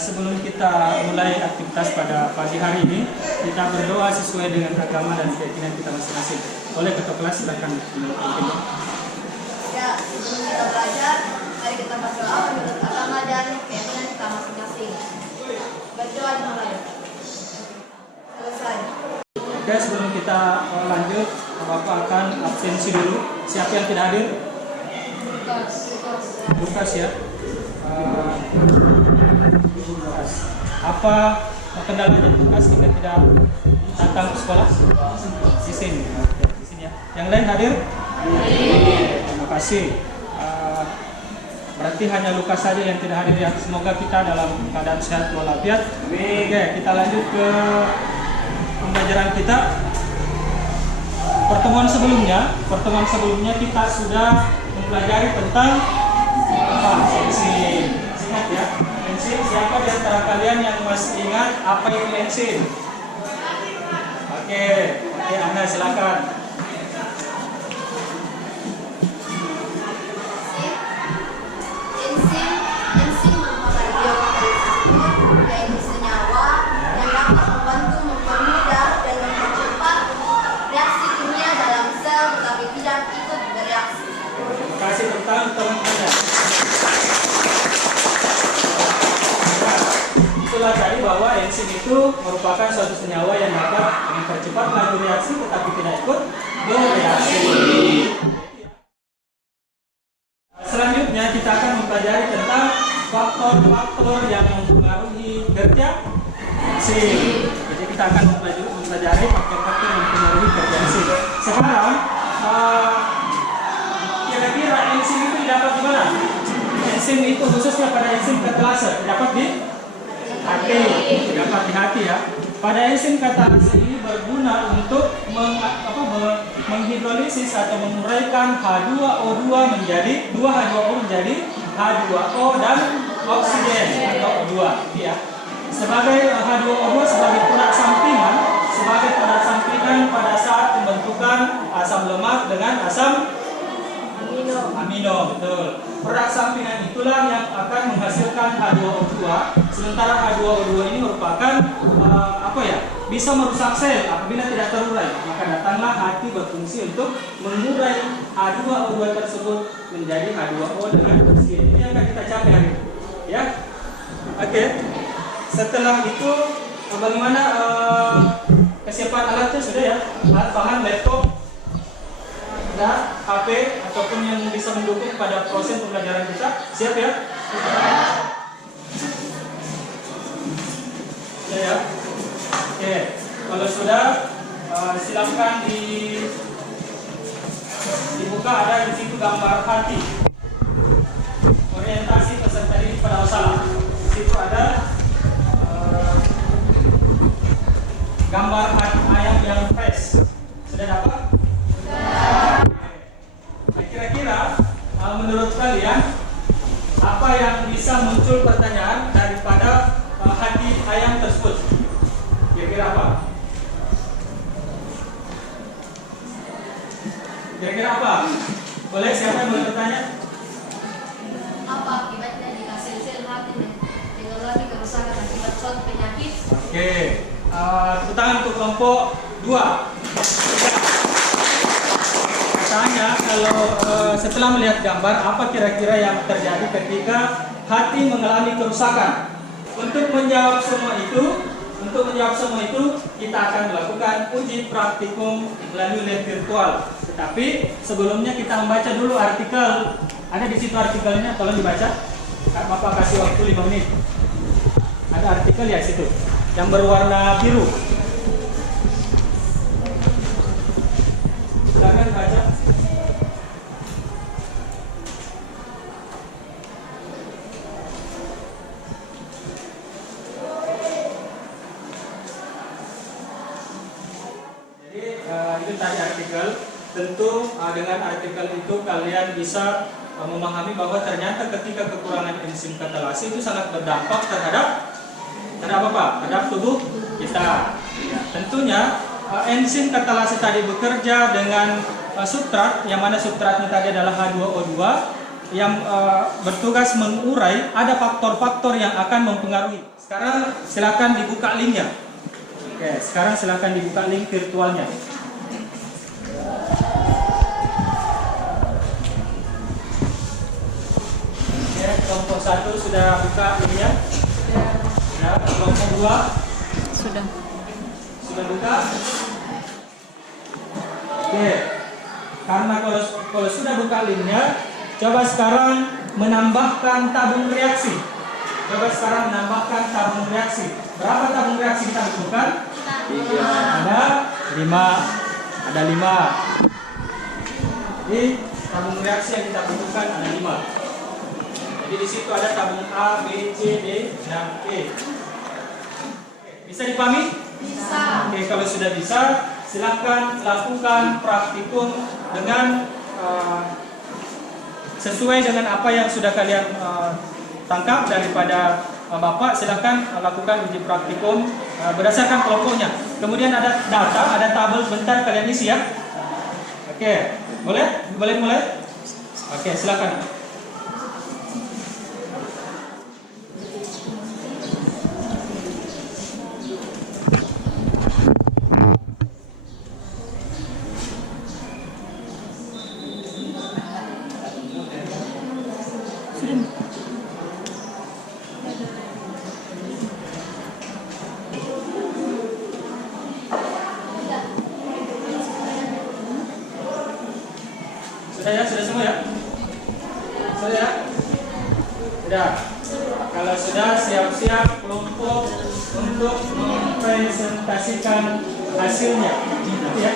sebelum kita mulai aktivitas pada pagi hari ini, kita berdoa sesuai dengan agama dan keyakinan kita masing-masing. Oleh ketua kelas silakan. Ya, sebelum kita belajar, mari kita berdoa menurut agama dan keyakinan kita masing-masing. Berdoa dimulai. Selesai. Oke, sebelum kita lanjut, Bapak akan absensi dulu. Siapa yang tidak hadir? Lukas ya. Lukas. Apa kendalanya Lukas hingga tidak datang ke sekolah? Di sini. Oke, di sini ya. Yang lain hadir? Terima kasih. Berarti hanya Lukas saja yang tidak hadir ya. Semoga kita dalam keadaan sehat walafiat. Oke, kita lanjut ke pembelajaran kita. Pertemuan sebelumnya kita sudah mempelajari tentang enzim. Ingat ya, enzim. Siapa di antara kalian yang masih ingat apa itu enzim? Oke, Anda silakan. Enzim merupakan biokatalisator, yaitu senyawa yang dapat membantu mempermudah dan mempercepat reaksi kimia dalam sel tetapi tidak ikut bereaksi. Terima kasih tentang teman-temannya. Itulah tadi bahwa enzim itu merupakan suatu senyawa yang dapat mempercepat laju reaksi tetapi tidak ikut bereaksi. Selanjutnya kita akan mempelajari tentang faktor-faktor yang mempengaruhi kerja enzim. Jadi kita akan mempelajari faktor-faktor yang mempengaruhi kerja enzim. Sekarang kira-kira enzim itu didapat di mana? Enzim itu khususnya pada enzim katalase dapat di hati, dapat di hati ya. Pada enzim katalase ini berguna untuk menghidrolisis atau menguraikan H2O2 menjadi 2H2O menjadi H2O dan oksigen atau O2 ya. Sebagai H2O2 sebagai produk sampingan pada saat pembentukan asam lemak dengan asam amino, betul. Produk sampingan itulah yang akan menghasilkan H2O2. Sementara H2O2 ini merupakan bisa merusak sel apabila tidak terurai. Maka datanglah hati berfungsi untuk mengurai H2O2 tersebut menjadi H2O dengan oksigen. Ini yang akan kita capai hari ini. Ya, oke. Setelah itu bagaimana kesiapan alatnya sudah ya? Alat bahan laptop, HP ataupun yang bisa mendukung pada proses pembelajaran kita. Siap ya? Ya. Oke. Kalau sudah silakan dibuka, ada di situ gambar hati. Orientasi peserta didik pada masalah. Di situ ada gambar hati ayam yang fresh. Sudah dapat? Kira-kira menurut kalian apa yang bisa muncul pertanyaan daripada hati ayam tersebut? Kira-kira apa? Kira-kira apa? Boleh, siapa yang boleh bertanya? Apa akibatnya jika sel-sel hati mengalami kerusakan akibat suatu penyakit? Oke, tepuk tangan untuk kelompok 2. Tanya kalau setelah melihat gambar apa kira-kira yang terjadi ketika hati mengalami kerusakan. Untuk menjawab semua itu kita akan melakukan uji praktikum melalui lab virtual. Tetapi sebelumnya kita membaca dulu artikel. Ada di situ artikelnya, tolong dibaca. Bapak kasih waktu 5 menit. Ada artikel ya situ yang berwarna biru. Silakan baca. Itu tadi artikel. Tentu dengan artikel itu kalian bisa memahami bahwa ternyata ketika kekurangan enzim katalase itu sangat berdampak terhadap apa? Terhadap tubuh kita. Tentunya enzim katalase tadi bekerja dengan substrat, yang mana substratnya tadi adalah H2O2. yang bertugas mengurai ada faktor-faktor yang akan mempengaruhi. Sekarang silakan dibuka linknya. Oke, sekarang silakan dibuka link virtualnya. Oke, kelompok 1 sudah buka linknya. Ya, kelompok 2 Sudah. sudah buka. Oke, karena kalau sudah buka linknya, coba sekarang menambahkan tabung reaksi. Berapa tabung reaksi kita butuhkan? Ada 5. Jadi tabung reaksi yang kita butuhkan ada 5. Jadi di situ ada tabung A, B, C, D, dan E. Bisa dipahami? Bisa. Oke, kalau sudah bisa, silakan lakukan praktikum dengan sesuai dengan apa yang sudah kalian tangkap daripada Bapak. Silakan lakukan uji praktikum berdasarkan kelompoknya. Kemudian ada data, ada tabel, bentar kalian isi ya. Oke, boleh mulai? Oke, silakan. Sudah ya? Sudah semua ya? Sudah ya? Sudah. Kalau sudah, siap-siap kelompok untuk mempresentasikan hasilnya. Ya.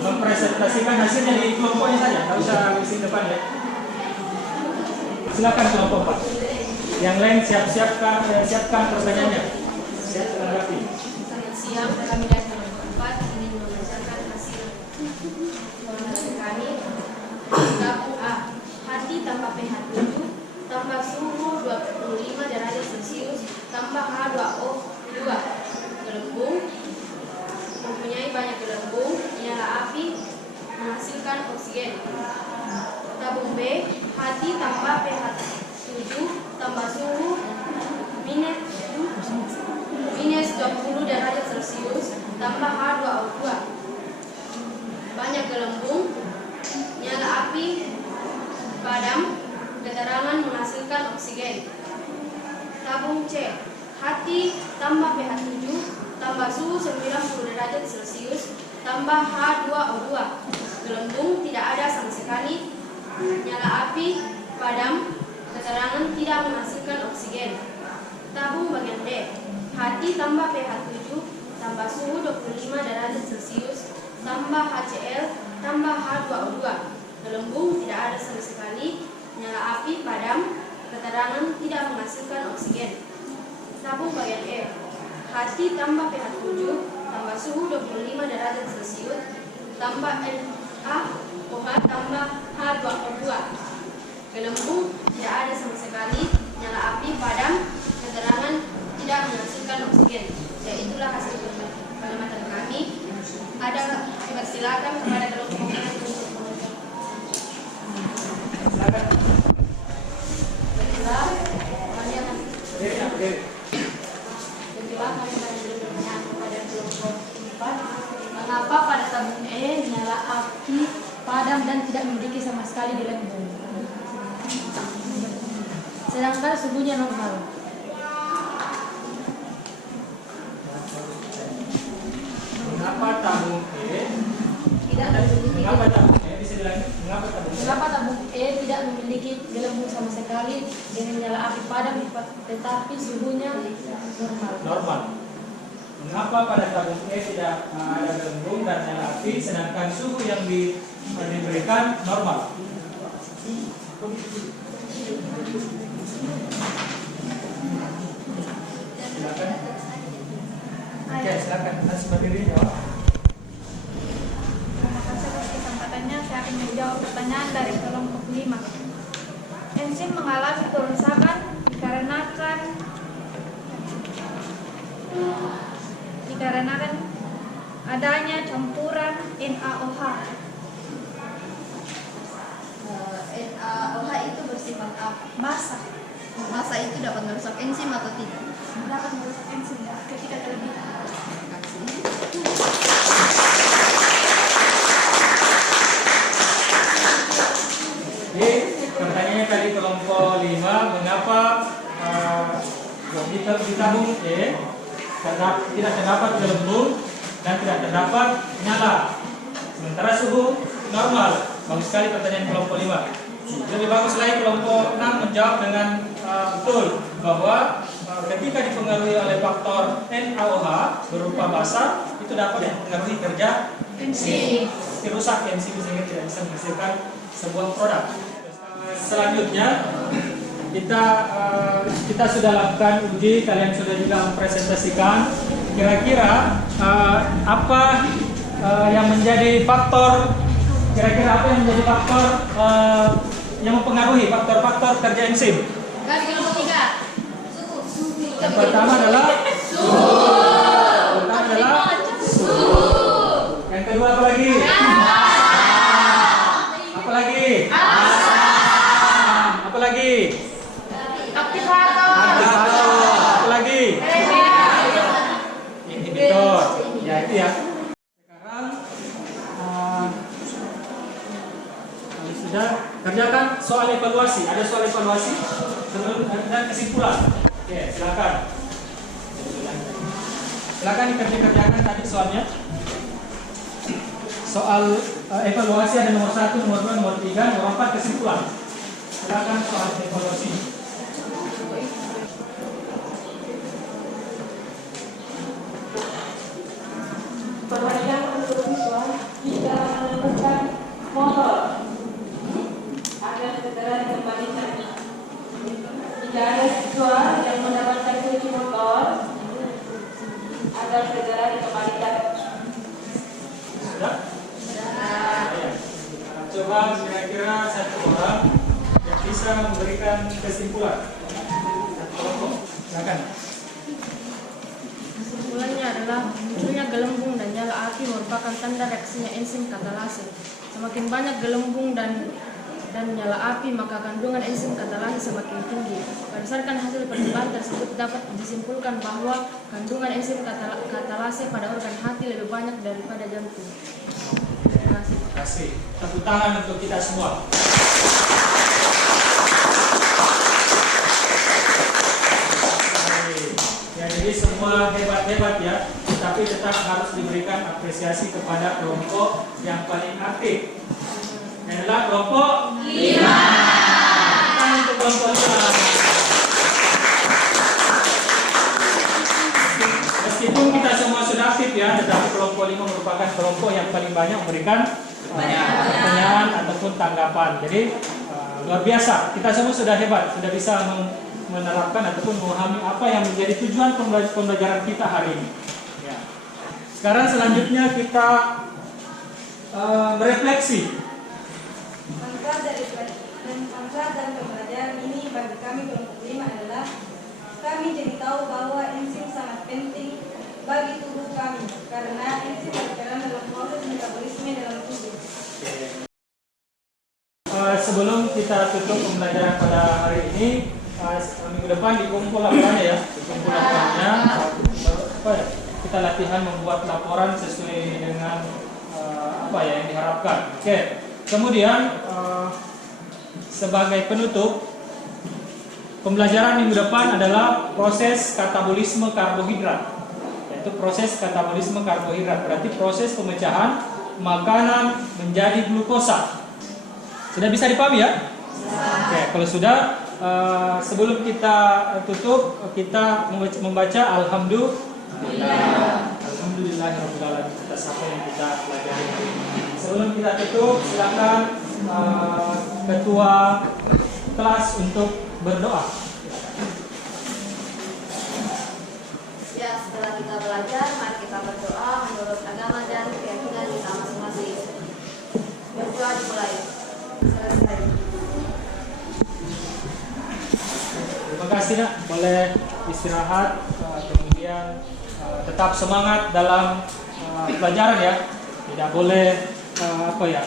Mempresentasikan hasilnya di kelompoknya saja, nggak usah isi depan ya. Silakan kelompok 4. Yang lain siapkan pertanyaannya. Siap menanggapi. Selamat siang, kami dari kelompok 4 ingin membacakan hasil penelitian kami. Tabung A, hati tambah pH 7 tambah suhu 25 derajat Celcius tambah H2O2 gelembung mempunyai banyak gelembung, nyala api menghasilkan oksigen. Tabung B, hati tambah pH 7 tambah suhu minus 20 derajat Celcius tambah H2O2 banyak gelembung, nyala api padam, keterangan menghasilkan oksigen. Tabung C, hati tambah pH 7 tambah suhu 90 derajat Celcius tambah H2O2 gelembung, tidak ada sama sekali, nyala api padam, keterangan tidak menghasilkan oksigen. Tabung bagian D, hati tambah pH 7 tambah suhu 25 derajat Celcius tambah HCl tambah H2O2 gelembung, tidak ada sama sekali, nyala api padam, keterangan tidak menghasilkan oksigen. Tabung bagian E, hati tambah pH 7 tambah suhu 25 derajat Celcius tambah NaOH tambah H2O2 gelembung, tidak ada sama sekali, nyala api padam, keterangan tidak menghasilkan oksigen. Ya, itulah hasil pengamatan kami. Ada persilakan kepada kelompok Mengapa pada tabung E nyala api padam dan tidak memiliki sama sekali gelembung, sedangkan suhunya normal? Mengapa tabung E Tidak memiliki. Mengapa tabung E bisa dilanjut? Mengapa tabung E tidak memiliki gelembung sama sekali dengan nyala api padam tetapi suhunya Normal. Mengapa pada tabung E tidak ada gelembung dan nyala api sedangkan suhu yang diberikan normal? Silakan. Oke, silakan. Atas berdiri jawab. Terima kasih atas kesempatannya. Saya akan menjawab pertanyaan dari kelompok 5. Enzim mengalami kerusakan dikarenakan adanya campuran NaOH. OH itu bersifat apa? Basa. Masa itu dapat merusak enzim atau tidak? Dapat merusak enzim ketika terlebih. Terima kasih. Jadi pertanyaannya tadi kelompok 5, mengapa di tabung E tidak terdapat gelembung dan tidak terdapat nyala, sementara suhu normal. Bagus sekali pertanyaan kelompok 5. Lebih bagus lagi kelompok 6 menjawab dengan betul bahwa ketika dipengaruhi oleh faktor NaOH berupa basa, itu dapat mempengaruhi kerja enzim. Rusak enzim sehingga tidak bisa menghasilkan sebuah produk. Selanjutnya kita sudah lakukan uji, kalian sudah juga mempresentasikan. Kira-kira apa yang menjadi faktor? Kira-kira apa yang menjadi faktor yang mempengaruhi faktor-faktor kerja enzim? Kelompok 3. Yang pertama adalah suhu. Yang kedua apa lagi? Apa lagi? Apa lagi? Aktivator. Apa lagi? Inhibitor. Ya itu ya. Sekarang kalau sudah kerjakan soal evaluasi. Ada soal evaluasi sebelum dan kesimpulan. Oke, silakan. Silakan dikerjakan tadi soalnya. Soal evaluasi ada nomor 1, nomor 2, nomor 3, nomor 4 kesimpulan. Silakan soal evaluasi. Perhatian untuk siswa jika menemukan motor agar segera dikembalikan. Jika ada siswa yang mendapatkan kunci motor agar segera dikembalikan. Sudah? Ya. Coba kira-kira satu orang yang bisa memberikan kesimpulan. Satu kelompok. Silakan. Kesimpulannya adalah munculnya gelembung dan nyala api merupakan tanda reaksinya enzim katalase. Semakin banyak gelembung dan nyala api, maka kandungan enzim katalase semakin tinggi. Berdasarkan hasil percobaan tersebut dapat disimpulkan bahwa kandungan enzim katalase pada organ hati lebih banyak daripada jantung. Terima kasih. Terima kasih. Tepuk tangan untuk kita semua. Ya, jadi semua hebat-hebat ya, tapi tetap harus diberikan apresiasi kepada kelompok yang paling aktif. Yang adalah kelompok 5. Untuk kelompok 5. Meskipun kita semua sudah aktif ya, tetapi kelompok 5 merupakan kelompok yang paling banyak memberikan pertanyaan ataupun tanggapan. Jadi luar biasa, kita semua sudah hebat, sudah bisa menerapkan ataupun memahami apa yang menjadi tujuan pembelajaran kita hari ini. Ya. Sekarang selanjutnya kita berefleksi. Manfaat dan pembelajaran ini bagi kami kelompok 5 adalah kami jadi tahu bahwa enzim sangat penting bagi tubuh kami karena enzim berperan dalam proses metabolisme dalam tubuh. Sebelum kita tutup pembelajaran pada hari ini, minggu depan dikumpul laporannya ya, dikumpul laporannya. Kita latihan membuat laporan sesuai dengan apa ya yang diharapkan. Oke. Kemudian sebagai penutup pembelajaran minggu depan adalah proses katabolisme karbohidrat. Yaitu proses katabolisme karbohidrat berarti proses pemecahan makanan menjadi glukosa. Sudah bisa dipahami ya? Oke, kalau sudah sebelum kita tutup kita membaca Alhamdulillahirabbil alamin atas apa yang kita pelajari. Sebelum kita tutup silakan ketua kelas untuk berdoa. Ya, setelah kita belajar, mari kita berdoa menurut agama dan keyakinan kita masing-masing. Berdoa dimulai. Selesai. Terima kasih nak, boleh istirahat, kemudian tetap semangat dalam pelajaran ya. Tidak boleh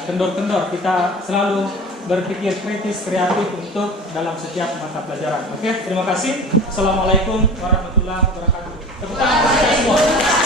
kendor-kendor. Kita selalu berpikir kritis, kreatif untuk dalam setiap mata pelajaran. Oke, terima kasih. Assalamualaikum warahmatullahi wabarakatuh. Tepuk tangan untuk kita semua.